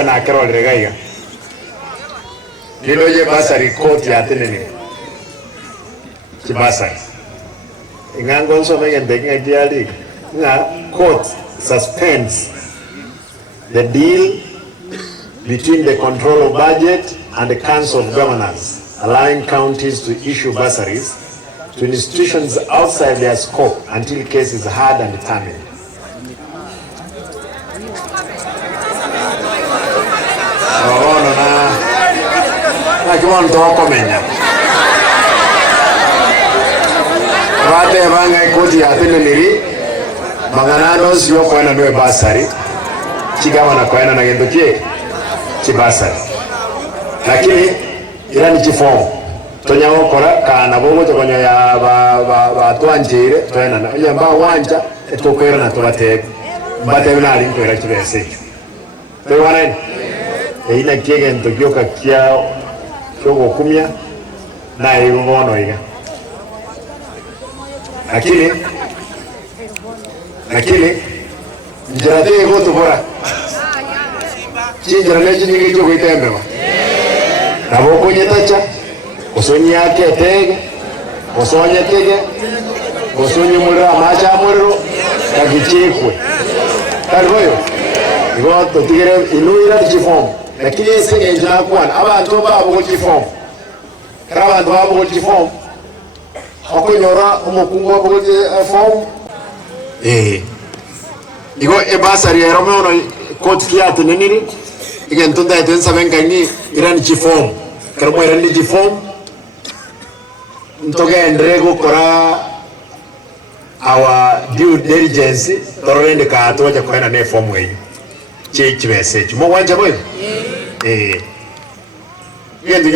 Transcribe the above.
Oscar na Carol Regaiga. Kiloje basari court ya tenene. Kibasari. Ingango so megen denga diali. Na court suspends the deal between the Control of Budget and the Council of Governors, allowing counties to issue bursaries to institutions outside their scope until case is heard and determined. Wate banga ikoti ya teneniri manganano siyo kwena nwe basari chigama na kwena na gendo kie chibasari lakini ila ni chifomu tonya okora kana bogo tokonya ya ba twanjire toyana na yamba wanja etokwera na tobate mbate binali nkwera kibese tewana ina kiege ntokyoka kia kyogo kumya na ibono iga lakini njirate ego tubora chinjira neji nyingi cyo kuitembewa nabo kunyetacha kusonyi yake tege kusonye tege kusonyi muri amacha muriro kagichekwe kalboyo igo to tigere inuira chifom lakini ese ngenja kwana abantu babo ku chifom abantu babo ku chifom okunyora umukungu wabo ku form igo ebasari ya romeono court kiatu nini igen tunda etensa bengangi irani chifom karmo irani chifom ntoge ndrego kora our due diligence torende ka atoja kwena ne form weyo chechi message mo wanja boy ndio